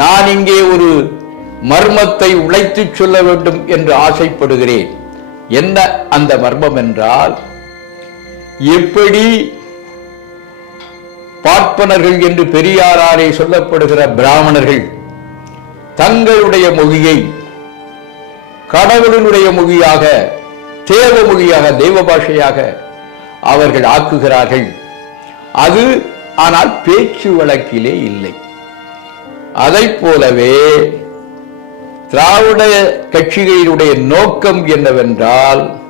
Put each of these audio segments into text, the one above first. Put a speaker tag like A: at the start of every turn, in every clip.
A: நான் இங்கே ஒரு மர்மத்தை உழைத்துச் சொல்ல வேண்டும் என்று ஆசைப்படுகிறேன். என்ன அந்த மர்மம் என்றால் எப்படி பார்ப்பனர்கள் என்று பெரியாராலே சொல்லப்படுகிற பிராமணர்கள் தங்களுடைய மொழியை கடவுளினுடைய மொழியாக தேவ மொழியாக தெய்வ பாஷையாக அவர்கள் ஆக்குகிறார்கள். அது ஆனால் பேச்சு வழக்கிலே இல்லை. அதைப் போலவே திராவிட கட்சிகளினுடைய நோக்கம் என்னவென்றால்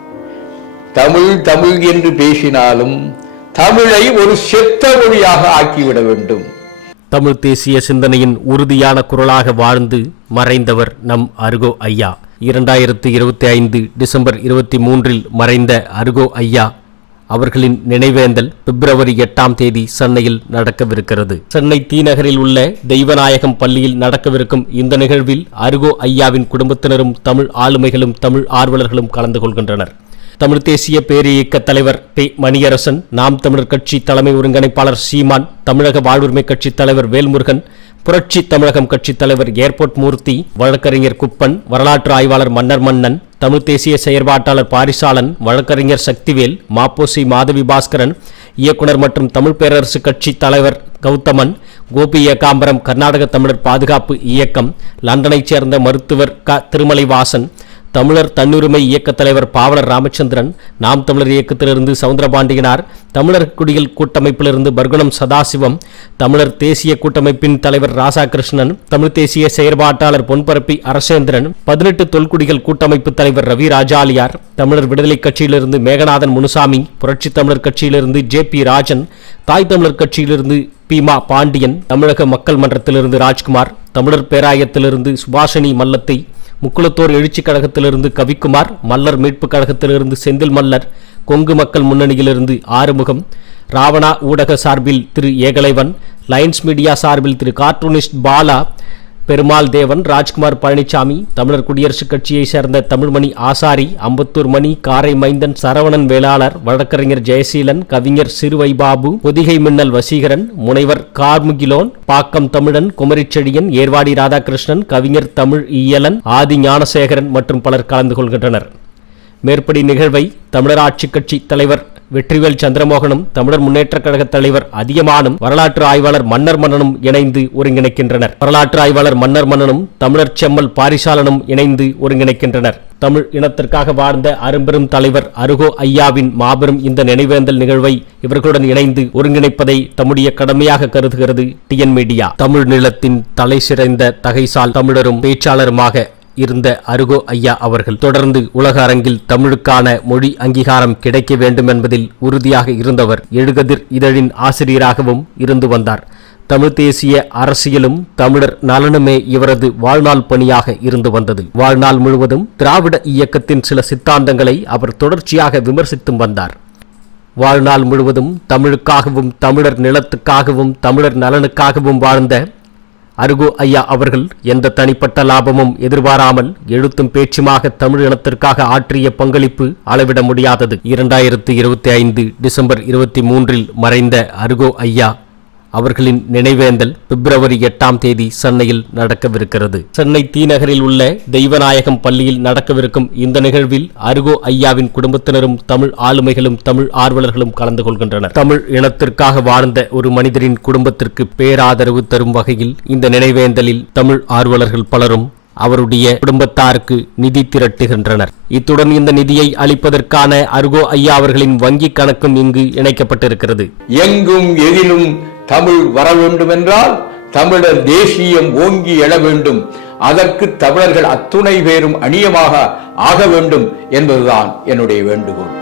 A: தமிழ் தமிழ் என்று பேசினாலும் தமிழை ஒரு செத்த மொழியாக ஆக்கிவிட வேண்டும்.
B: தமிழ் தேசிய சிந்தனையின் உறுதியான குரலாக வாழ்ந்து மறைந்தவர் நம் அருகோ ஐயா. இரண்டாயிரத்து இருபத்தி ஐந்து டிசம்பர் இருபத்தி மூன்றில் மறைந்த அருகோ ஐயா. அவர்களின் நினைவேந்தல் பிப்ரவரி எட்டாம் தேதி சென்னையில் நடக்கவிருக்கிறது. சென்னை தீநகரில் உள்ள தெய்வநாயகம் பள்ளியில் நடக்கவிருக்கும் இந்த நிகழ்வில் அருகோ ஐயாவின் குடும்பத்தினரும் தமிழ் ஆளுமைகளும் தமிழ் ஆர்வலர்களும் கலந்து கொள்கின்றனர். தமிழ் தேசிய பேரியக்க தலைவர் பே. மணியரசன் நாம் தமிழர் கட்சி தலைமை ஒருங்கிணைப்பாளர் சீமான் தமிழக வாழ்வுரிமை கட்சி தலைவர் வேல்முருகன் புரட்சி தமிழகம் கட்சித் தலைவர் ஏர்போர்ட் மூர்த்தி வழக்கறிஞர் குப்பன் வரலாற்று ஆய்வாளர் மன்னர் மன்னன் தமிழ் தேசிய செயற்பாட்டாளர் பாரிசாலன் வழக்கறிஞர் சக்திவேல் மாப்போசி மாதவி பாஸ்கரன் இயக்குனர் மற்றும் தமிழ் பேரரசு கட்சி தலைவர் கௌதமன் கோபி ஏகாம்பரம் கர்நாடக தமிழர் பாதுகாப்பு இயக்கம் லண்டனைச் சேர்ந்த மருத்துவர் க திருமலைவாசன் தமிழர் தன்னுரிமை இயக்கத் தலைவர் பாவலர் ராமச்சந்திரன் நாம் தமிழர் இயக்கத்திலிருந்து சவுந்தரபாண்டியனார் தமிழர் குடிகள் கூட்டமைப்பிலிருந்து பர்குணம் சதாசிவம் தமிழர் தேசிய கூட்டமைப்பின் தலைவர் ராசாகிருஷ்ணன் தமிழ் தேசிய செயற்பாட்டாளர் பொன்பரப்பி அரசேந்திரன் பதினெட்டு தொல்குடிகள் கூட்டமைப்பு தலைவர் ரவி ராஜாலியார் தமிழர் விடுதலை கட்சியிலிருந்து மேகநாதன் முனுசாமி புரட்சி தமிழர் கட்சியிலிருந்து ஜே பி ராஜன் தாய் தமிழர் கட்சியிலிருந்து பீமா பாண்டியன் தமிழக மக்கள் மன்றத்திலிருந்து ராஜ்குமார் தமிழர் பேராயத்திலிருந்து சுபாஷினி மல்லத்தை முக்குளத்தோர் எழுச்சிக் கழகத்திலிருந்து கவிக்குமார் மல்லர் மீட்புக் கழகத்திலிருந்து செந்தில் மல்லர் கொங்கு மக்கள் முன்னணியிலிருந்து ஆறுமுகம் ராவணா ஊடக சார்பில் திரு ஏகலைவன் லைன்ஸ் மீடியா சார்பில் திரு கார்ட்டூனிஸ்ட் பாலா பெருமாள் தேவன் ராஜ்குமார் பழனிசாமி தமிழர் குடியரசுக் கட்சியைச் சேர்ந்த தமிழ்மணி ஆசாரி அம்பத்தூர் மணி காரை மைந்தன் சரவணன் வேளாளர் வழக்கறிஞர் ஜெயசீலன் கவிஞர் சிறுவைபாபு பொதிகை மின்னல் வசீகரன் முனைவர் கார்முகிலோன் பாக்கம் தமிழன் குமரிச்செழியன் ஏர்வாடி ராதாகிருஷ்ணன் கவிஞர் தமிழ் இயலன் ஆதி ஞானசேகரன் மற்றும் பலர் கலந்து கொள்கின்றனர். மேற்படி நிகழ்வை தமிழர் ஆட்சிக் கட்சி தலைவர் வெற்றிவேல் சந்திரமோகனும் தமிழர் முன்னேற்றக் கழக தலைவர் அதியமானும் வரலாற்று ஆய்வாளர் மன்னர் மன்னனும் இணைந்து ஒருங்கிணைக்கின்றனர். வரலாற்று ஆய்வாளர் மன்னர் மன்னனும் தமிழர் செம்மல் பாரிசாலனும் இணைந்து ஒருங்கிணைக்கின்றனர். தமிழ் இனத்திற்காக வாழ்ந்த அரும்பெரும் தலைவர் அருகோ ஐயாவின் மாபெரும் இந்த நினைவேந்தல் நிகழ்வை இவர்களுடன் இணைந்து ஒருங்கிணைப்பதை தம்முடைய கடமையாக கருதுகிறது டிஎன் மீடியா. தமிழ் நிலத்தின் தலை சிறைந்த தகைசால் தமிழரும் பேச்சாளருமாக இருந்த அருகோ ஐயா அவர்கள் தொடர்ந்து உலக அரங்கில் தமிழுக்கான மொழி அங்கீகாரம் கிடைக்க வேண்டும் என்பதில் உறுதியாக இருந்தவர் எழுகதிர் இதழின் ஆசிரியராகவும் இருந்து வந்தார். தமிழ் தேசிய அரசியலும் தமிழர் நலனுமே இவரது வாழ்நாள் பணியாக இருந்து வந்தது. வாழ்நாள் முழுவதும் திராவிட இயக்கத்தின் சில சித்தாந்தங்களை அவர் தொடர்ச்சியாக விமர்சித்தும் வந்தார். வாழ்நாள் முழுவதும் தமிழுக்காகவும் தமிழர் நிலத்துக்காகவும் தமிழர் நலனுக்காகவும் வாழ்ந்த அருகோ ஐயா அவர்கள் எந்த தனிப்பட்ட லாபமும் எதிர்பாராமல் எழுத்தும் பேச்சுமாக தமிழ் இனத்திற்காக ஆற்றிய பங்களிப்பு அளவிட முடியாதது. இரண்டாயிரத்து இருபத்தி ஐந்து டிசம்பர் இருபத்தி மூன்றில் மறைந்த அருகோ ஐயா அவர்களின் நினைவேந்தல் பிப்ரவரி எட்டாம் தேதி சென்னையில் நடக்கவிருக்கிறது. சென்னை தீநகரில் உள்ள தெய்வநாயகம் பள்ளியில் நடக்கவிருக்கும் இந்த நிகழ்வில் அருகோ ஐயாவின் குடும்பத்தினரும் தமிழ் ஆளுமைகளும் தமிழ் ஆர்வலர்களும் கலந்து கொள்கின்றனர். தமிழ் இனத்திற்காக வாழ்ந்த ஒரு மனிதரின் குடும்பத்திற்கு பேராதரவு தரும் வகையில் இந்த நினைவேந்தலில் தமிழ் ஆர்வலர்கள் பலரும் அவருடைய குடும்பத்தாருக்கு நிதி திரட்டுகின்றனர். இத்துடன் இந்த நிதியை அளிப்பதற்கான அருகோ ஐயா அவர்களின் வங்கிக் கணக்கும் இங்கு இணைக்கப்பட்டிருக்கிறது.
A: எங்கும் எதிலும் தமிழ் வர வேண்டும் என்றால் தமிழர் தேசியம் ஓங்கி எழ வேண்டும். அதற்கு தமிழர்கள் அத்துணை பேரும் அணியமாக ஆக வேண்டும் என்பதுதான் என்னுடைய வேண்டுகோள்.